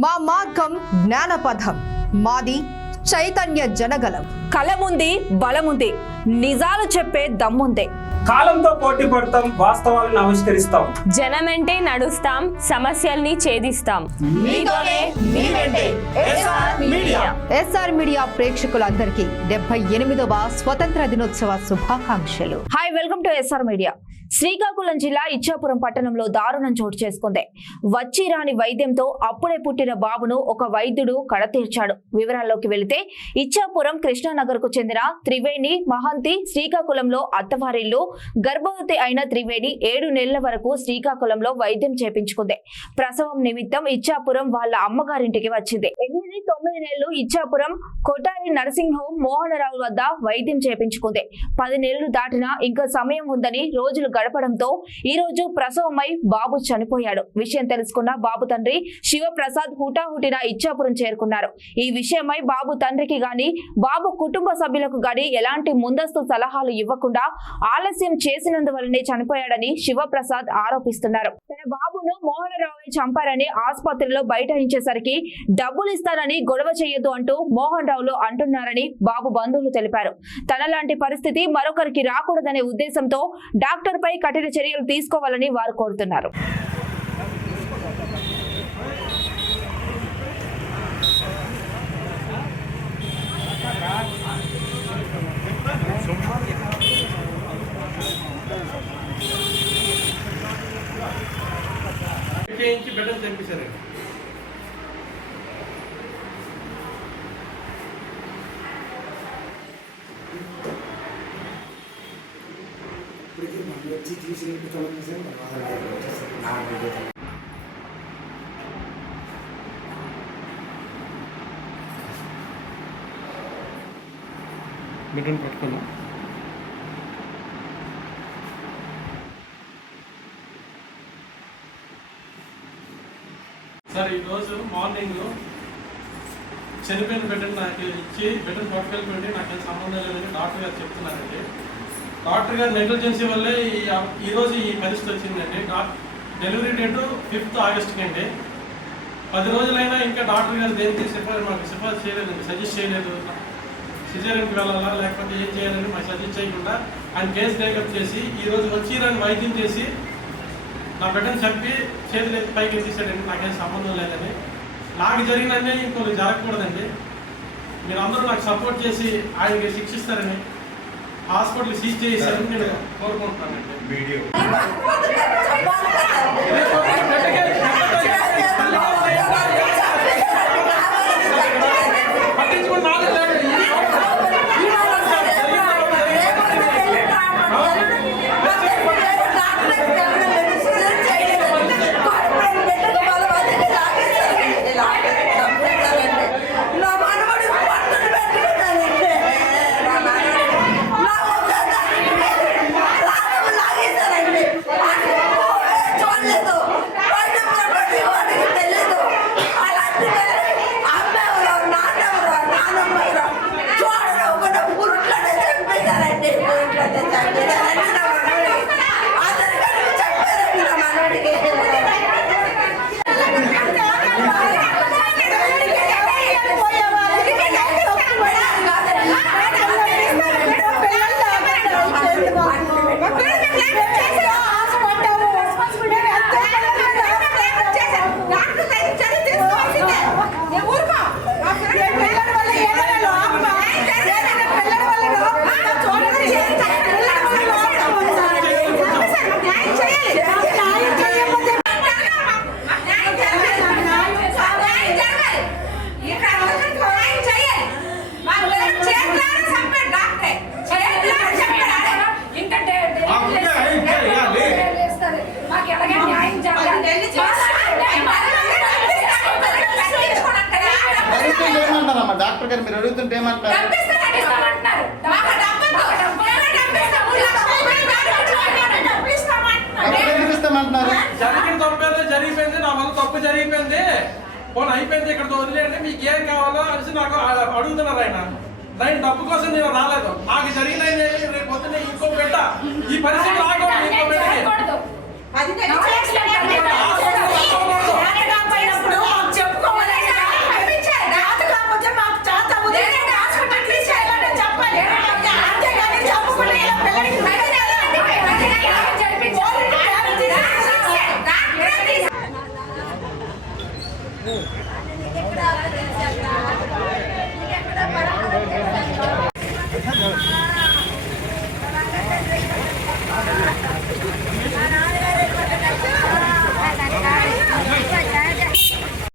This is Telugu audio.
మా మార్గం జ్ఞానపథం, మాది చైతన్య జనగలం. కలముంది, బలముంది, నిజాలు చెప్పే దమ్ముంది. కాలంతో పోటీ పడతాం, వాస్తవాలను ఆవిష్కరిస్తాం. జనమెంటే నడుస్తాం, సమస్యల్ని ఛేదిస్తాం. ఎస్ఆర్ మీడియా ప్రేక్షకులందరికీ 78వ స్వతంత్ర దినోత్సవ శుభాకాంక్షలు. Hi, welcome to SR media. Srikakulam జిల్లా ఇచ్చాపురం పట్టణంలో దారుణం చోటు చేసుకుంది. వచ్చి రాని వైద్యంతో అప్పుడే పుట్టిన బాబును ఒక వైద్యుడు కడతీర్చాడు. వివరాల్లోకి వెళితే ఇచ్చాపురం కృష్ణానగర్ కు చెందిన త్రివేణి మహంతి శ్రీకాకుళంలో అత్తవారిల్లు. గర్భవతి అయిన త్రివేణి 7 నెలల వరకు శ్రీకాకుళంలో వైద్యం చేపించుకుంది. ప్రసవం నిమిత్తం ఇచ్చాపురం వాళ్ళ అమ్మగారింటికి వచ్చింది. 8-9 నెలలు ఇచ్చాపురం కొటారి నర్సింగ్ హోమ్ మోహనరావు వద్ద వైద్యం చేపించుకుంది. 10 నెలలు దాటినా ఇంకా సమయం ఉందని రోజులు గడపడంతో ఈ రోజు ప్రసవమై బాబు చనిపోయాడు. విషయం తెలుసుకున్న బాబు తండ్రి శివప్రసాద్ హుటాహుటిన ఇచ్చాపురం చేరుకున్నారు. ఈ విషయమై బాబు తండ్రికి గాని బాబు కుటుంబ సభ్యులకు గాని ఎలాంటి ముందస్తు సలహాలు ఇవ్వకుండా ఆలస్యం చేసినందువల్లనే చనిపోయాడని శివప్రసాద్ ఆరోపిస్తున్నారు. తన బాబును మోహనరావు చంపారని ఆసుపత్రిలో బయటహించేసరికి డబ్బులు ఇస్తానని గొడవ చేయొద్దు అంటూ మోహన్ రావులు అంటున్నారని బాబు బంధువులు తెలిపారు. తనలాంటి పరిస్థితి మరొకరికి రాకూడదనే ఉద్దేశంతో డాక్టర్ పై కఠిన చర్యలు తీసుకోవాలని వారు కోరుతున్నారు. బిడ్డను పట్టుకున్నా సార్, ఈరోజు మార్నింగ్ చనిపోయిన బిడ్డను నాకు ఇచ్చి బిడ్డను పట్టుకెళ్ళిపోయింది, నాకేం సంబంధం లేదని డాక్టర్ గారు చెప్తున్నారండి. డాక్టర్ గారు నెగ్లిజెన్సీ వల్లే ఈరోజు ఈ పరిస్థితి వచ్చిందండి. డెలివరీ డేటు 5th ఆగస్ట్కి అండి. 10 రోజులైనా ఇంకా డాక్టర్ గారు దేనికి సిఫార్సు చేయలేదండి, సజెస్ట్ చేయలేదు. సిజేరియన్కి వెళ్ళాలా లేకపోతే ఏం చేయాలని మాకు సజెస్ట్ చేయకుండా ఆయన కేసు టేకప్ చేసి ఈరోజు వచ్చి రాని వైద్యం చేసి నా బిడ్డను చంపి చేతులు ఎత్తి పైకి ఎత్తిసాడండి. నాకేం సంబంధం లేదని. నాకు జరిగిన అన్యాయం ఇంకొకరికి జరగకూడదండి. మీరు అందరూ నాకు సపోర్ట్ చేసి ఆయనకి శిక్షిస్తారని, హాస్పిటల్ సీజ్ చేశారని నేను కోరుకుంటున్నానండి. డాక్టర్ గారు మీరు అడుగుతుంటే ఏమంటారు? జరిగిన తప్పేదో జరిగిపోయింది, నా వల్ల తప్పు జరిగిపోయింది, పోనీ అయిపోయింది, ఇక్కడ వదిలేండి, మీకు ఏం కావాలో అనేసి నాకు అడుగుతున్నారు. ఆయన డబ్బు కోసం నేను రాలేదు. నాకు జరిగిన రేపు పొద్దున్న ఇంకో బిడ్డ ఈ పరిస్థితి రాకూడదు. ఇంకో బిడ్డకి ఎక్కడ